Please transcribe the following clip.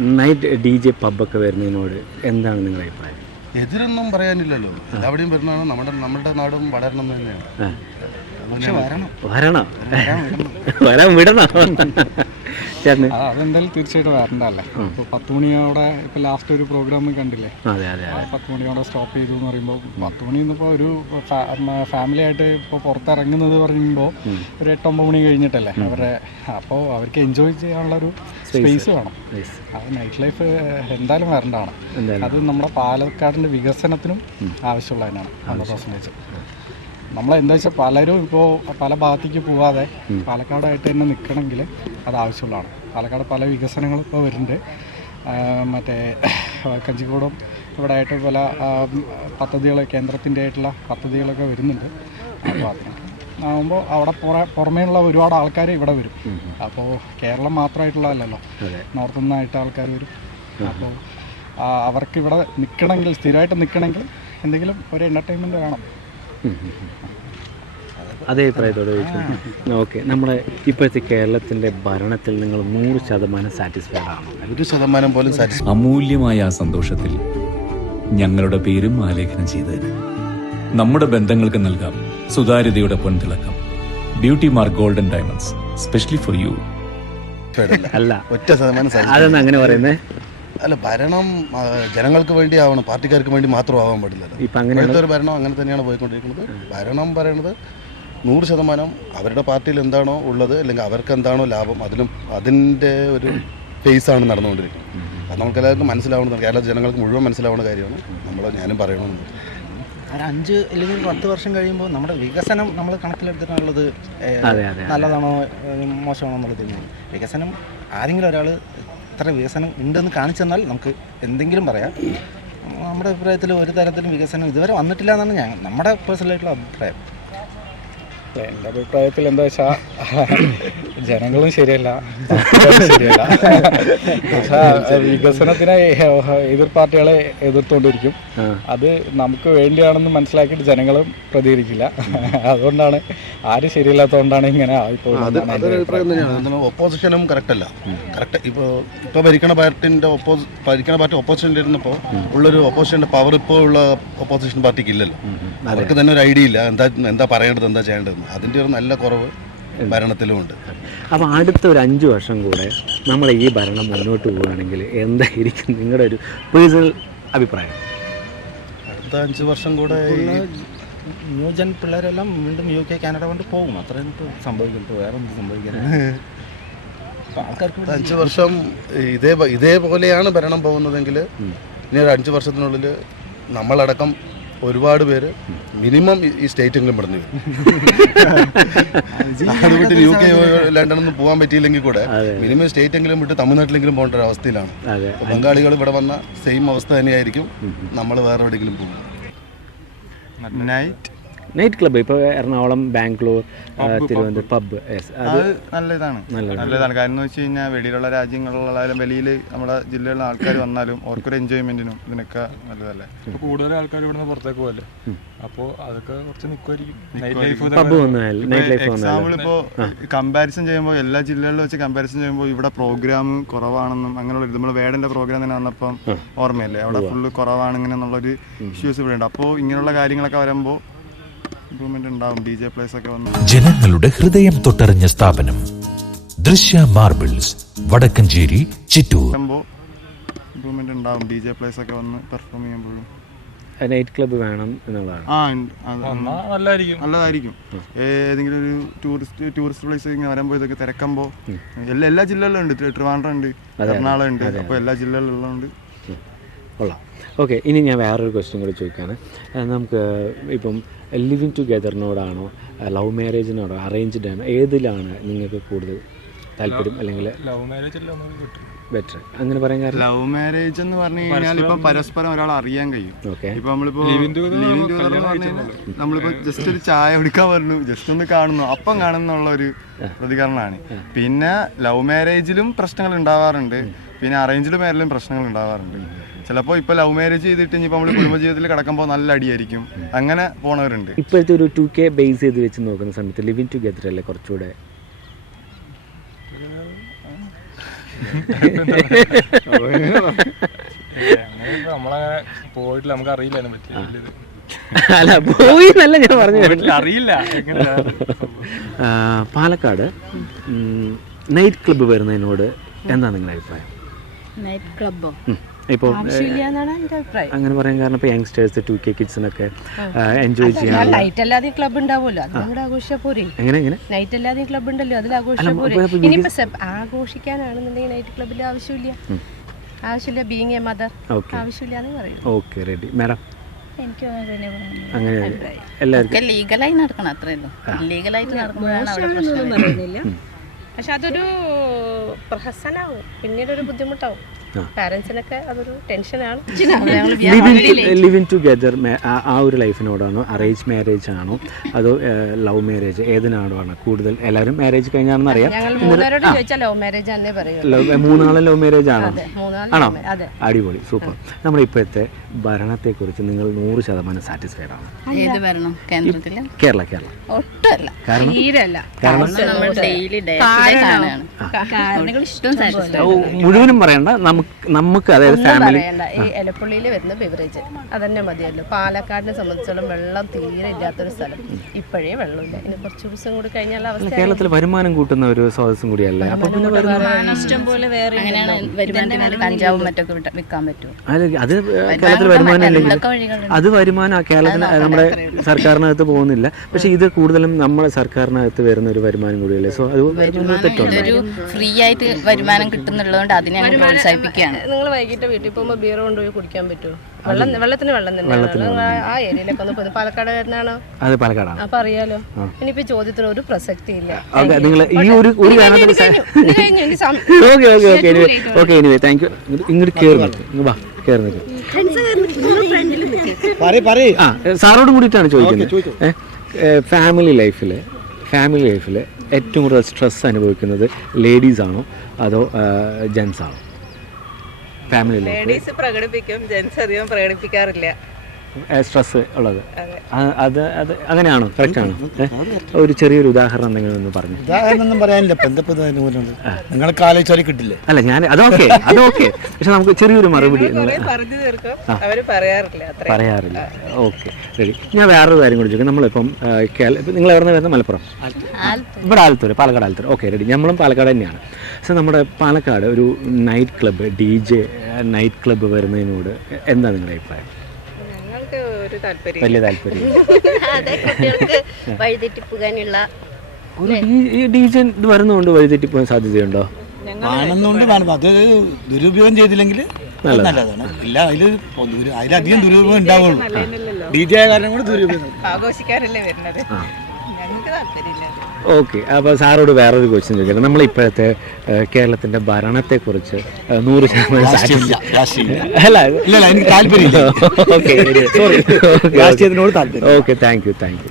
Night D J പബ്ബൊക്കെ വരുന്നതിനോട് എന്താണ് നിങ്ങളുടെ അഭിപ്രായം? എതിരൊന്നും പറയാനില്ലല്ലോ. എല്ലാവിടെയും വരുന്നതാണ്. നമ്മുടെ നമ്മുടെ നാടും വളരണം തന്നെയാണ്. വരണം. വരാൻ വിടണം. ചേട്ടന്? അതെന്തായാലും തീർച്ചയായിട്ടും വരണ്ടല്ലേ പത്ത് മണിയോടെ ഇപ്പോൾ ലാസ്റ്റ് ഒരു പ്രോഗ്രാം കണ്ടില്ലേ? പത്ത് മണിയോടെ സ്റ്റോപ്പ് ചെയ്തു എന്ന് പറയുമ്പോൾ പത്ത് മണി ഇന്നിപ്പോൾ ഒരു ഫാമിലി ആയിട്ട് ഇപ്പൊ പുറത്തിറങ്ങുന്നത് പറയുമ്പോൾ ഒരു എട്ടൊമ്പത് മണി കഴിഞ്ഞിട്ടല്ലേ? അവരെ അപ്പോൾ അവർക്ക് എൻജോയ് ചെയ്യാനുള്ള ഒരു സ്പേസ് വേണം. അത് നൈറ്റ് ലൈഫ് എന്തായാലും വരേണ്ടതാണ്. അത് നമ്മുടെ പാലക്കാടിന്റെ വികസനത്തിനും ആവശ്യമുള്ളതിനാണ്. ഹൺഡ്രഡ് പെർസെന്റേജ് നമ്മളെന്താ വെച്ചാൽ പലരും ഇപ്പോൾ പല ഭാഗത്തേക്ക് പോവാതെ പാലക്കാടായിട്ട് തന്നെ നിൽക്കണമെങ്കിൽ അത് ആവശ്യമുള്ളതാണ്. പാലക്കാട് പല വികസനങ്ങളും ഇപ്പോൾ വരുന്നുണ്ട്. മറ്റേ കഞ്ചിക്കോടും ഇവിടെ ആയിട്ട് പല പദ്ധതികൾ കേന്ദ്രത്തിന്റെ ആയിട്ടുള്ള പദ്ധതികളൊക്കെ വരുന്നുണ്ട്. അപ്പോൾ അതിനൊക്കെ ആകുമ്പോൾ അവിടെ പുറ പുറമേയുള്ള ഒരുപാട് ആൾക്കാർ ഇവിടെ വരും. അപ്പോൾ കേരളം മാത്രമായിട്ടുള്ളതല്ലല്ലോ. അതെ. നോർത്ത് നിന്നായിട്ട് ആൾക്കാർ വരും അപ്പോൾ അവർക്ക് ഇവിടെ നിൽക്കണമെങ്കിൽ സ്ഥിരമായിട്ട് നിൽക്കണമെങ്കിൽ എന്തെങ്കിലും ഒരു എന്റർടൈൻമെന്റ് വേണം. അതേ അഭിപ്രായത്തോടെ ചോദിച്ചു. ഓക്കെ നമ്മുടെ ഇപ്പോഴത്തെ കേരളത്തിന്റെ ഭരണത്തിൽ നിങ്ങൾ നൂറ് ശതമാനം സാറ്റിസ്ഫൈഡ് ആണോ? ഒരു ശതമാനം പോലും സാറ്റിസ്ഫൈ അമൂല്യമായ ആ സന്തോഷത്തിൽ ഞങ്ങളുടെ പേരും ആലേഖനം ചെയ്തതിന് നമ്മുടെ ബന്ധങ്ങൾക്ക് നൽകാം സുതാര്യതയുടെ പൊൻതിളക്കം. Beauty mark golden diamonds specially for you അല്ല ഒറ്റ ശതമാനം അതൊന്നും അതെന്ന് അങ്ങനെ പറയുന്നത് അല്ല ഭരണം ജനങ്ങൾക്ക് വേണ്ടി ആവണം പാർട്ടിക്കാർക്ക് വേണ്ടി മാത്രം ആവാൻ പാടില്ലല്ലോ ഇപ്പോഴത്തെ ഒരു ഭരണം അങ്ങനെ തന്നെയാണ് പോയിക്കൊണ്ടിരിക്കുന്നത്. ഭരണം പറയണത് നൂറ് ശതമാനം അവരുടെ പാർട്ടിയിൽ എന്താണോ ഉള്ളത് അല്ലെങ്കിൽ അവർക്ക് എന്താണോ ലാഭം അതിലും അതിന്റെ ഒരു ഫേസാണ് നടന്നുകൊണ്ടിരിക്കുന്നത്. അത് നമുക്ക് എല്ലാവർക്കും മനസ്സിലാവുന്നത് കേരള ജനങ്ങൾക്ക് മുഴുവൻ മനസ്സിലാവുന്ന കാര്യമാണ്. നമ്മൾ ഞാനും പറയണമെന്ന് ഒരു അഞ്ച് അല്ലെങ്കിൽ പത്ത് വർഷം കഴിയുമ്പോൾ നമ്മുടെ വികസനം നമ്മൾ കണക്കിലെടുത്തിട്ടുള്ളത് അതെ, അതെ, നല്ലതാണോ മോശമാണോ എന്നുള്ളത് വികസനം ആരെങ്കിലും ഒരാൾ ഇത്ര വികസനം ഉണ്ടെന്ന് കാണിച്ചു തന്നാൽ നമുക്ക് എന്തെങ്കിലും പറയാം. നമ്മുടെ അഭിപ്രായത്തിൽ ഒരു തരത്തിലും വികസനം ഇതുവരെ വന്നിട്ടില്ല എന്നാണ് ഞാൻ നമ്മുടെ പേഴ്സണലായിട്ടുള്ള അഭിപ്രായം. എന്റെ അഭിപ്രായത്തിൽ എന്താ വെച്ചാൽ ജനങ്ങളും ശരിയല്ല. ശരിയല്ല. വികസനത്തിനെ എതിർ പാർട്ടികളെ എതിർത്തുകൊണ്ടിരിക്കും ആ. അത് നമുക്ക് വേണ്ടിയാണെന്ന് മനസ്സിലാക്കിയിട്ട് ജനങ്ങളും പ്രതികരിക്കില്ല. അതുകൊണ്ടാണ് ആരും ശരിയല്ലാത്തതുകൊണ്ടാണ് ഇങ്ങനെ അത് ആയിപ്പോകുന്നത് അതൊരു ഒപ്പോസിഷനും കറക്റ്റ് അല്ല. കറക്റ്റ് ഇപ്പോൾ ഇപ്പോൾ ഭരിക്കണ പാർട്ടിന്റെ ഓപ്പോസ് ഭരിക്കണ പാർട്ടി ഓപ്പോസിഷനിൽ ഇരുന്നപ്പോൾ ഉള്ളൊരു ഓപ്പോസിഷന്റെ പവർ ഇപ്പോ ഉള്ള ഓപ്പോസിഷൻ പാർട്ടിക്ക് ഇല്ലല്ലോ. അവർക്ക് തന്നെ ഒരു ഐഡിയ ഇല്ല. എന്താ എന്താ പറയേണ്ടത് എന്താ ചെയ്യേണ്ടതെന്ന്. അതിന്റെ ഒരു നല്ല കുറവ് ഭരണത്തിലും ഉണ്ട്. അപ്പോൾ അടുത്ത ഒരു അഞ്ച് വർഷം കൂടെ നമ്മൾ ഈ ഭരണം മുന്നോട്ട് പോവുകയാണെങ്കിൽ എന്തായിരിക്കും നിങ്ങളുടെ ഒരു പേഴ്സണൽ അഭിപ്രായം? അടുത്ത അഞ്ച് വർഷം കൂടെ ഈ ന്യൂജൻ പിള്ളേരെല്ലാം വീണ്ടും യു കെ കാനഡ കൊണ്ട് പോകും. അത്രയും സംഭവിക്കും വേറെ എന്ത് സംഭവിക്കുന്നത് ആൾക്കാർക്ക് അഞ്ച് വർഷം ഇതേ ഇതേപോലെയാണ് ഭരണം പോകുന്നതെങ്കിൽ ഇനി ഒരു അഞ്ച് വർഷത്തിനുള്ളിൽ നമ്മളടക്കം ഒരുപാട് പേര് മിനിമം ഈ സ്റ്റേറ്റെങ്കിലും പറഞ്ഞു അത് വിട്ട് യു കെ ലണ്ടനൊന്നും പോകാൻ പറ്റിയില്ലെങ്കിൽ കൂടെ മിനിമം സ്റ്റേറ്റെങ്കിലും വിട്ട് തമിഴ്നാട്ടിലെങ്കിലും പോകേണ്ട ഒരു അവസ്ഥയിലാണ്. അപ്പോൾ ബംഗാളികൾ ഇവിടെ വന്ന സെയിം അവസ്ഥ തന്നെയായിരിക്കും. നമ്മൾ വേറെ എവിടെയെങ്കിലും പോകും നൈറ്റ് നൈറ്റ് ക്ലബ്ബ് ഇപ്പോൾ എറണാകുളം ബാംഗ്ലൂർ തിരുവനന്തപുരം പബ്ബ് യെസ് അത് നല്ലതാണ്. നല്ല ഇതാണ് നല്ലതാണ്. കാരണം എന്ന് വെച്ച് കഴിഞ്ഞാൽ വെളിയിലുള്ള രാജ്യങ്ങളിലായാലും വെളിയിൽ നമ്മുടെ ജില്ലയിലുള്ള ആൾക്കാർ വന്നാലും അവർക്കൊരു എൻജോയ്മെന്റിനും ഇതിനൊക്കെ നല്ലതല്ലേ. കൂടുതൽ ആൾക്കാർ ഇവിടുന്ന് പുറത്തേക്ക് പോകല്ലേ അപ്പോൾ അതൊക്കെ കുറച്ച് നിൽക്കുമായിരിക്കും night life pub night life വന്നാൽ എക്സാമ്പിൾ ഇപ്പോൾ കമ്പാരിസൺ ചെയ്യുമ്പോൾ എല്ലാ ജില്ലകളിലും വെച്ച് കമ്പാരിസൺ ചെയ്യുമ്പോൾ ഇവിടെ പ്രോഗ്രാം കുറവാണെന്നും അങ്ങനെയുള്ള നമ്മൾ വേടന്റെ പ്രോഗ്രാം തന്നെ വന്നപ്പം ഓർമ്മയല്ലേ? അവിടെ ഫുള്ള് കുറവാണ് ഇങ്ങനെ എന്നുള്ളൊരു ഇഷ്യൂസ് ഇവിടെ ഉണ്ട് അപ്പോൾ ഇങ്ങനെയുള്ള കാര്യങ്ങളൊക്കെ വരുമ്പോൾ ഇമ്പ്രൂവ്മെന്റ് ഉണ്ടാവും. ഡി ജെ പ്ലേസ് ഒക്കെ വന്ന്. ജനങ്ങളുടെ ഹൃദയം തൊട്ടറിഞ്ഞ സ്ഥാപനം. ദൃശ്യ മാർബിൾസ് വടക്കഞ്ചേരി ചിറ്റൂർ. ഇമ്പ്രൂവ്മെന്റ് ഉണ്ടാവും. ഡി ജെ പ്ലേസ് ഒക്കെ വന്ന് പെർഫോം ചെയ്യുമ്പോഴും. നൈറ്റ് ക്ലബ്ബ് വേണം എന്നുള്ളതാണ്. ആ. നല്ലതായിരിക്കും. നല്ലതായിരിക്കും. ഏതെങ്കിലും ഒരു ടൂറിസ്റ്റ് ടൂറിസ്റ്റ് പ്ലേസ് ഇങ്ങനെ വരുമ്പോൾ ഇതൊക്കെ തിരക്കുമ്പോൾ എല്ലാ എല്ലാ ജില്ലകളിലും ഉണ്ട്. ട്രി- ട്രിവാൻഡ്രം ഉണ്ട്. എറണാകുളം ഉണ്ട്. അപ്പോൾ എല്ലാ ജില്ലകളിലും ഉള്ളതുകൊണ്ട് കൊള്ളാം. ഓക്കെ ഇനി ഞാൻ വേറൊരു ക്വസ്റ്റ്യൻ കൂടി ചോദിക്കാണ്. നമുക്ക് ഇപ്പം ലിവിങ് ടുഗെദറിനോടാണോ ലവ് മാരേജിനോടോ അറേഞ്ച്ഡ് ആണോ ഏതിലാണ് നിങ്ങൾക്ക് കൂടുതൽ താല്പര്യം അല്ലെങ്കിൽ ലവ് മാരേജ് ബെറ്റർ അങ്ങനെ പറയാൻ കാരണം? ലവ് മാരേജ് എന്ന് പറഞ്ഞു കഴിഞ്ഞാൽ ഇപ്പൊ പരസ്പരം ഒരാൾ അറിയാൻ കഴിയും. ഇപ്പൊ നമ്മളിപ്പോ living together എന്ന് പറഞ്ഞു നമ്മളിപ്പോ ജസ്റ്റ് ഒരു ചായ കുടിക്കാൻ പറഞ്ഞു ജസ്റ്റ് ഒന്ന് കാണുന്നു അപ്പം കാണുന്നുള്ള ഒരു പ്രതികരണമാണ്. പിന്നെ ലവ് മാരേജിലും പ്രശ്നങ്ങൾ ഉണ്ടാവാറുണ്ട്. പിന്നെ അറേഞ്ച്ഡ് മാരേജിലും പ്രശ്നങ്ങൾ ഉണ്ടാവാറുണ്ട്. ചിലപ്പോൾ ഇപ്പൊ ലവ് മാരേജ് ചെയ്തിട്ട് ഇനിയിപ്പോൾ നമ്മൾ കുടുംബജീവിതത്തിൽ കിടക്കുമ്പോൾ നല്ല അടിയായിരിക്കും. അങ്ങനെ പോണവരുണ്ട്. ഇപ്പോഴത്തെ ഒരു ടു കെ ബേസ് ചെയ്ത് വെച്ച് നോക്കുന്ന സമയത്ത് ലിവിങ് ടുഗദർ അല്ലേ കുറച്ചുകൂടെ? നമ്മളങ്ങനെ പോയിട്ടില്ല നമുക്ക് അറിയില്ല അതിനെ പറ്റി. വലിയത്. അല്ല പോയി എന്നല്ല ഞാൻ പറഞ്ഞു പോയിട്ടില്ല, അറിയില്ല പാലക്കാട് നൈറ്റ് ക്ലബ്ബ് വരുന്നതിനോട് എന്താ നിങ്ങളുടെ അഭിപ്രായം? നൈറ്റ് ക്ലബ്ബോ. ഇപ്പോൾ അങ്ങനെ പറയാൻ കാരണം ഇപ്പോൾ യങ്സ്റ്റേഴ്സ് ടു കെ കിഡ്സിനൊക്കെ എൻജോയ് ചെയ്യാൻ നൈറ്റ് അല്ലാതെ ക്ലബ്ബ് ഉണ്ടാവുമല്ലോ. അത് അങ്ങോട്ട് ആഘോഷിച്ചാൽ പോരെ എങ്ങനെ എങ്ങനെ? നൈറ്റ് അല്ലാതെ ക്ലബ്ബ് ഉണ്ടല്ലോ. അതിൽ ആഘോഷിച്ചാൽ പോരെ ഇനിയിപ്പോൾ ആഘോഷിക്കാനാണെന്നുണ്ടെങ്കിൽ നൈറ്റ് ക്ലബ്ബിൽ ആവശ്യമില്ല. ആവശ്യമില്ല ബീങ് എ മദർ ഓക്കെ ആവശ്യമില്ല എന്ന് പറയും. ഓക്കെ റെഡി മാഡം എനിക്ക് അങ്ങനെ എല്ലാവർക്കും ലീഗലായി നടക്കണം അത്രയല്ലോ ലീഗലായിട്ട് നടക്കുമ്പോഴാണ് അവിടെ പ്രശ്നം പക്ഷെ അതൊരു പ്രഹസനാവും. പിന്നീട് ഒരു ബുദ്ധിമുട്ടാവും. ആ. അതൊരു ടെൻഷനാണ് ലിവിങ് ടുഗദർ ആ ഒരു ലൈഫിനോടാണോ അറേഞ്ച് മാരേജ് ആണോ? അതോ ലവ് മാരേജ് ഏതിനാണോ കൂടുതൽ? എല്ലാവരും മാരേജ് കഴിഞ്ഞാണെന്ന് അറിയാം ലവ് മൂന്നാളും ലവ് മാരേജ് ആണോ? ആണോ? അതെ. അടിപൊളി സൂപ്പർ നമ്മുടെ ഇപ്പോഴത്തെ ഭരണത്തെ കുറിച്ച് നിങ്ങൾ നൂറ് ശതമാനം സാറ്റിസ്ഫൈഡ് ആണ്? ഏത് വരണം കേന്ദ്രത്തിൽ? കേരള കേരള. ഒട്ടല്ല കാരണം? തീരല്ല. കാരണം? നമ്മൾ ഡെയിലി ഇഷ്ടം ഓ, മുഴുവനും പറയണ്ട നമുക്ക് നമുക്ക് അതായത് ഫാമിലി ഈ എലപ്പുള്ളിയിൽ വരുന്ന ബിവറേജ് അതന്നെ മതിയല്ലോ. പാലക്കാടിനെ സംബന്ധിച്ചോളം വെള്ളം തീരെ ഇല്ലാത്തൊരു സ്ഥലം. ഇപ്പോഴേ വെള്ളമില്ല. ഇനി കുറച്ച് ദിവസം കൂടി കഴിഞ്ഞാൽ അവസ്ഥ കേരളത്തിൽ വരുമാനം കൂട്ടുന്ന ഒരു സ്രോതസ്സും കൂടിയല്ലേ. അപ്പൊ പിന്നെ കഞ്ചാവും മറ്റൊക്കെ വിൽക്കാൻ അത് അത് കേരളത്തിൽ വരുമാനം ഇല്ലെങ്കിൽ അത് വരുമാനം കേരളത്തിന് നമ്മുടെ സർക്കാരിനകത്ത് പോകുന്നില്ല. പക്ഷെ ഇത് കൂടുതലും നമ്മുടെ സർക്കാരിനകത്ത് വരുന്ന ഒരു വരുമാനം കൂടിയല്ലേ? സോ അത് തെറ്റുണ്ട്. ഫ്രീ ആയിട്ട് വരുമാനം കിട്ടുന്നുള്ളതുകൊണ്ട് അതിനെ അങ്ങ് പ്രോത്സാഹിപ്പിക്കുകയാണ് നിങ്ങൾ വൈകിട്ട് വീട്ടിൽ പോകുമ്പോൾ ബിയർ കൊണ്ടുപോയി കുടിക്കാൻ പറ്റുമോ വെള്ളം വെള്ളത്തിന് വെള്ളം തന്നെ ആ ഏരിയയിലൊക്കെ ഒന്ന് പോയി. പാലക്കാട് വരുന്നതാണോ അത് പാലക്കാടാണ്. അപ്പൊ അറിയാലോ. ഇനിയിപ്പോ ചോദ്യത്തിന് ഒരു പ്രസക്തി ഇല്ല. ഓക്കെ നിങ്ങൾ ഈ ഒരു ഒരു okay okay okay anyway thank you ഇങ്ങോട്ട് വാ ആ സാറോട് കൂടിയിട്ടാണ് ചോദിക്കുന്നത്. ഫാമിലി ലൈഫിൽ ഫാമിലി ലൈഫിൽ ഏറ്റവും കൂടുതൽ സ്ട്രെസ് അനുഭവിക്കുന്നത് ലേഡീസ് ആണോ? അതോ ജെൻസ് ആണോ? ഫാമിലി ലേഡീസ് പ്രകടിപ്പിക്കും ജെൻസ് അധികം പ്രകടിപ്പിക്കാറില്ല. സ്ട്രെസ് ഉള്ളത്. അത്. അത് അങ്ങനെയാണോ? കറക്റ്റ് ആണോ? ഒരു ചെറിയൊരു ഉദാഹരണം എന്തെങ്കിലും ഒന്ന് പറഞ്ഞു. ഉദാഹരണം പറയാനില്ല. നിങ്ങൾ ആലോചിച്ചാൽ കിട്ടില്ലേ? അല്ല ഞാൻ അതൊക്കെ അതൊക്കെ പക്ഷെ നമുക്ക് ചെറിയൊരു മറുപടി പറഞ്ഞു തീർക്കും. അവർ പറയാറില്ല അത്ര. പറയാറില്ല. ഓക്കെ റെഡി ഞാൻ വേറൊരു കാര്യം കൂടി ചോദിക്കാം. നമ്മളിപ്പം നിങ്ങൾ എവിടെ നിന്ന് വരുന്നത്? മലപ്പുറം. ഇവിടെ ആലത്തൂർ പാലക്കാട് ആലത്തൂർ ഓക്കെ റെഡി നമ്മളും പാലക്കാട് തന്നെയാണ്. സോ നമ്മുടെ പാലക്കാട് ഒരു night club D J night club വരുന്നതിനോട് എന്താ നിങ്ങളുടെ അഭിപ്രായം? ഒരു താല്പര്യം വലിയ താല്പര്യം അതെ കുട്ടികൾക്ക് വഴിതെറ്റിപ്പോകാനുള്ള ഒരു ഡി ജെ ഇത് വരുന്നതുകൊണ്ട് വഴിതെറ്റിപ്പോകാൻ സാധ്യതയുണ്ടോ? ആണെന്നുകൊണ്ട് വേണം. അത് ദുരുപയോഗം ചെയ്തില്ലെങ്കിൽ നല്ലതാണ്. ഇല്ല അതിൽ അതിലധികം ദുരുപയോഗം ഉണ്ടാവുള്ളൂ. ഡി ജെ കാരണം കൂടെ ദുരുപയോഗം. ആഘോഷിക്കാറല്ലേ വരുന്നത്? ഓക്കെ അപ്പോൾ സാറോട് വേറൊരു ക്വസ്റ്റ്യൻ ചോദിക്കാം നമ്മൾ ഇപ്പോഴത്തെ കേരളത്തിന്റെ ഭരണത്തെക്കുറിച്ച് ആ, നൂറ് ശതമാനം. അല്ല okay thank you thank you